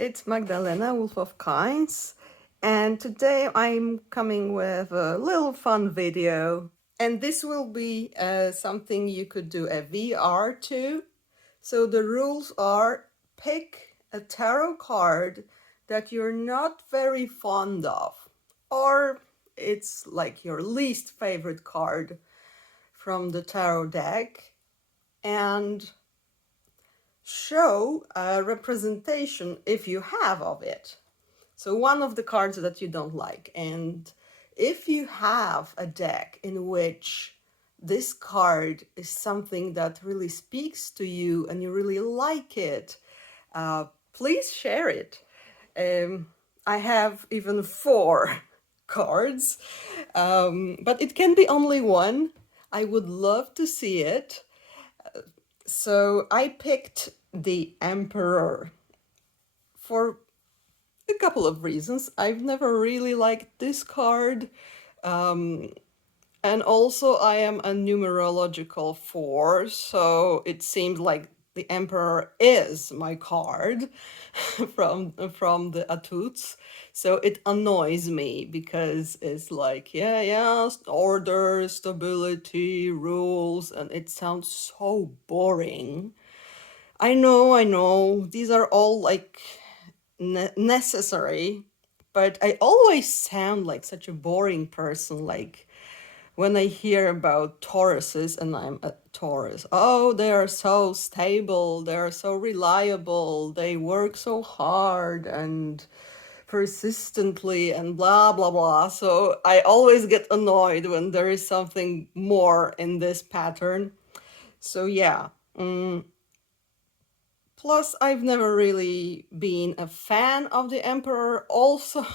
it's Magdalena, Wolf of Kinds, and today I'm coming with a little fun video. And this will be something you could do a VR to. So the rules are pick a tarot card that you're not very fond of, or it's like your least favorite card from the tarot deck, and show a representation, if you have, of it. So one of the cards that you don't like. And if you have a deck in which this card is something that really speaks to you and you really like it, please share it. I have even 4 cards, but it can be only one. I would love to see it. So I picked the Emperor for a couple of reasons. I've never really liked this card. And also I am a numerological 4, so it seemed like the Emperor is my card from the Atuts. So it annoys me because it's like, yeah, order, stability, rules, and it sounds so boring. I know, these are all like necessary, but I always sound like such a boring person. Like when I hear about Tauruses, and I'm a Taurus, oh, they are so stable, they are so reliable, they work so hard and persistently and blah blah blah. So I always get annoyed when there is something more in this pattern. So yeah. Plus, I've never really been a fan of the Emperor. Also,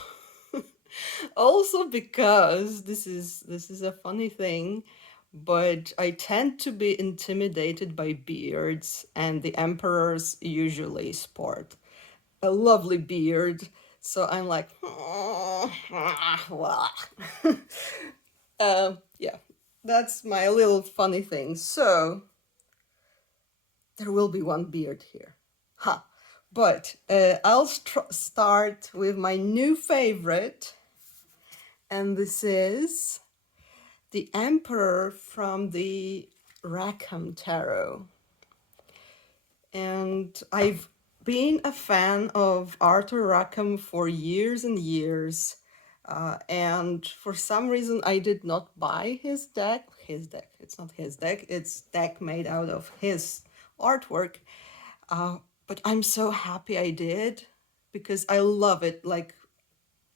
also because this is a funny thing, but I tend to be intimidated by beards, and the Emperors usually sport a lovely beard. So I'm like, yeah, that's my little funny thing. So there will be one beard here. Ha! But I'll start with my new favorite, and this is the Emperor from the Rackham Tarot. And I've been a fan of Arthur Rackham for years and years. And for some reason, I did not buy his deck. It's not his deck. It's deck made out of his artwork. But I'm so happy I did because I love it, like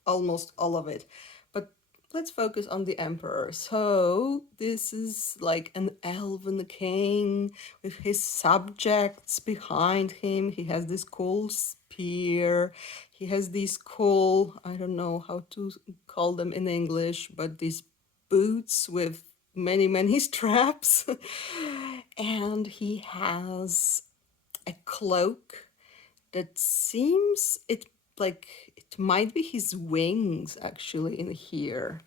almost all of it. But let's focus on the Emperor. So this is like an elven king with his subjects behind him. He has this cool spear. He has these cool, I don't know how to call them in English, but these boots with many straps. And he has a cloak that seems it might be his wings actually in here.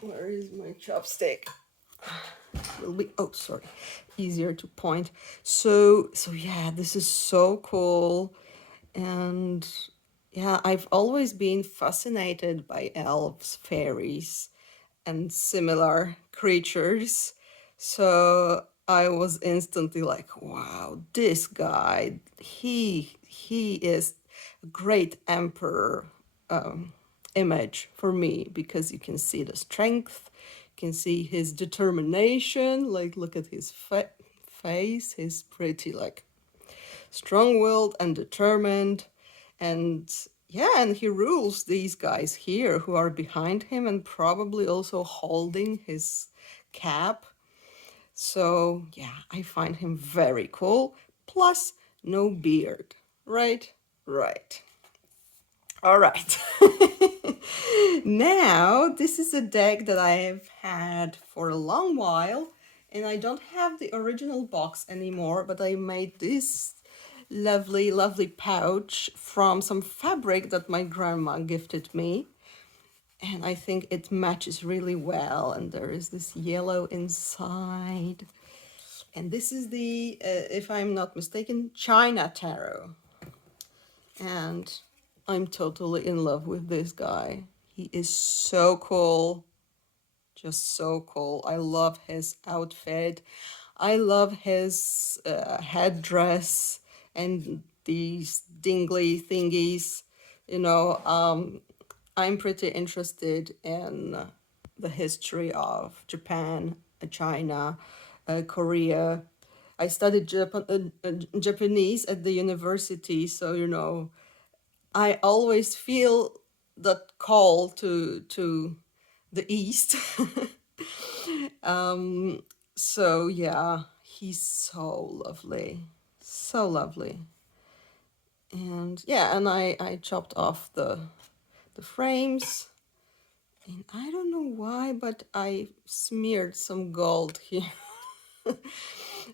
Where is my chopstick? Will be, oh sorry, easier to point. So yeah, this is so cool. And yeah, I've always been fascinated by elves, fairies, and similar creatures. So I was instantly like, wow, this guy, he is a great emperor image for me, because you can see the strength, you can see his determination. Like, look at his face. He's pretty like strong-willed and determined. And yeah, and he rules these guys here who are behind him and probably also holding his cap. So yeah, I find him very cool. Plus, no beard. Right? Right. All right. Now, this is a deck that I've had for a long while, and I don't have the original box anymore, but I made this lovely pouch from some fabric that my grandma gifted me. And I think it matches really well, and there is this yellow inside. And this is the, if I'm not mistaken, China Tarot. And I'm totally in love with this guy. He is so cool. Just so cool. I love his outfit. I love his headdress and these dingly thingies. You know, I'm pretty interested in the history of Japan, China, Korea. I studied Japanese at the university, so you know, I always feel that call to the east. So yeah, he's so lovely, so lovely. And yeah, and I chopped off the frames, and I don't know why, but I smeared some gold here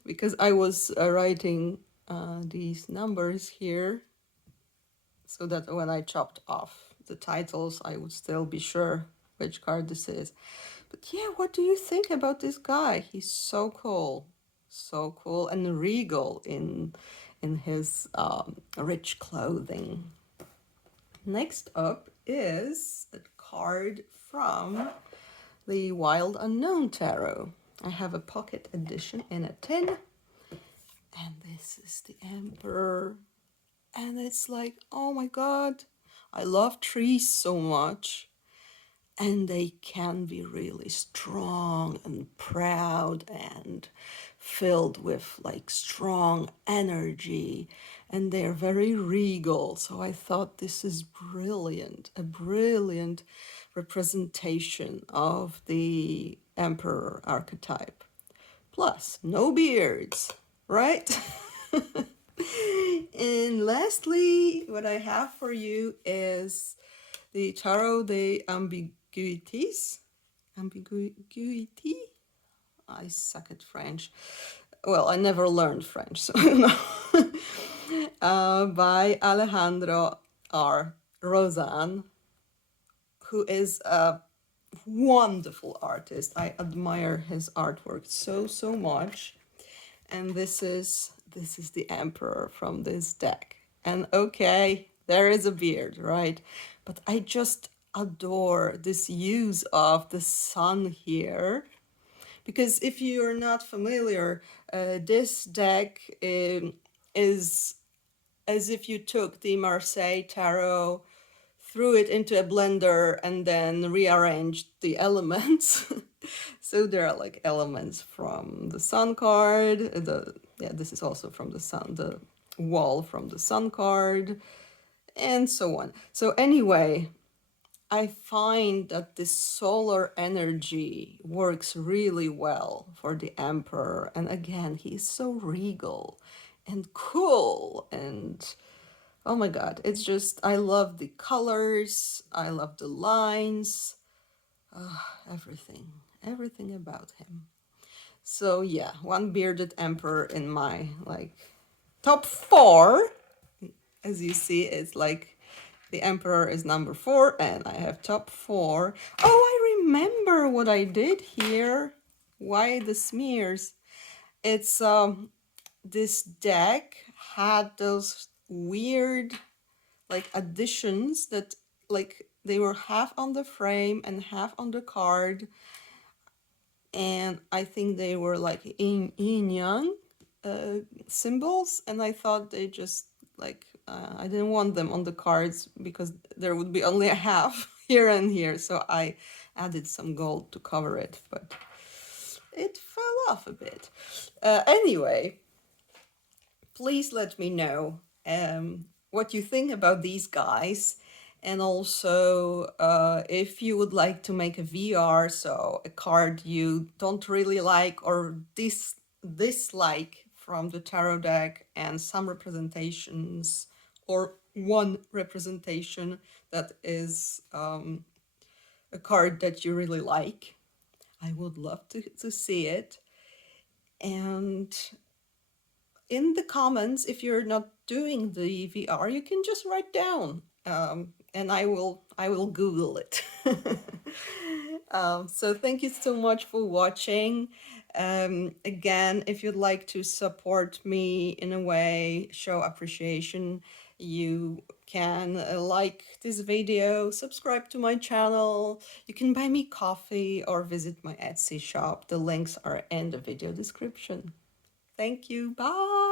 because I was writing these numbers here so that when I chopped off the titles, I would still be sure which card this is. But yeah, what do you think about this guy? He's so cool and regal in his rich clothing. Next up is a card from the Wild Unknown Tarot. I have a pocket edition in a tin, and this is the Emperor. And it's like, oh my god, I love trees so much. And they can be really strong and proud and filled with like strong energy, and they're very regal. So I thought this is brilliant, a brilliant representation of the emperor archetype. Plus no beards, right? And lastly, what I have for you is the Tarot de Ambiguities. Ambiguity? I suck at French. Well, I never learned French, so I don't know. By Alejandro R. Rozan, who is a wonderful artist. I admire his artwork so much. And this is the Emperor from this deck. And okay, there is a beard, right? But I just adore this use of the sun here. Because if you're not familiar, this deck is as if you took the Marseille Tarot, threw it into a blender, and then rearranged the elements. So there are like elements from the sun card. This is also from the sun, the wall from the sun card, and so on. So anyway, I find that this solar energy works really well for the emperor. And again, he's so regal and cool and oh my god, it's just, I love the colors, I love the lines, everything about him. So yeah, one bearded emperor in my like top 4. As you see, it's like the emperor is number 4 and I have top 4. Oh, I remember what I did here. Why the smears? It's this deck had those weird like additions that like they were half on the frame and half on the card, and I think they were like yin yang symbols, and I thought they just like I didn't want them on the cards because there would be only a half here and here, so I added some gold to cover it, but it fell off a bit. Anyway, please let me know what you think about these guys. And also, if you would like to make a VR, so a card you don't really like or dislike from the tarot deck, and some representations or one representation that is a card that you really like, I would love to see it. And in the comments, if you're not doing the VR, you can just write down, and I will Google it. So thank you so much for watching. Again, if you'd like to support me in a way, show appreciation, You can like this video, subscribe to my channel, you can buy me coffee or visit my Etsy shop. The links are in the video description. Thank you. Bye.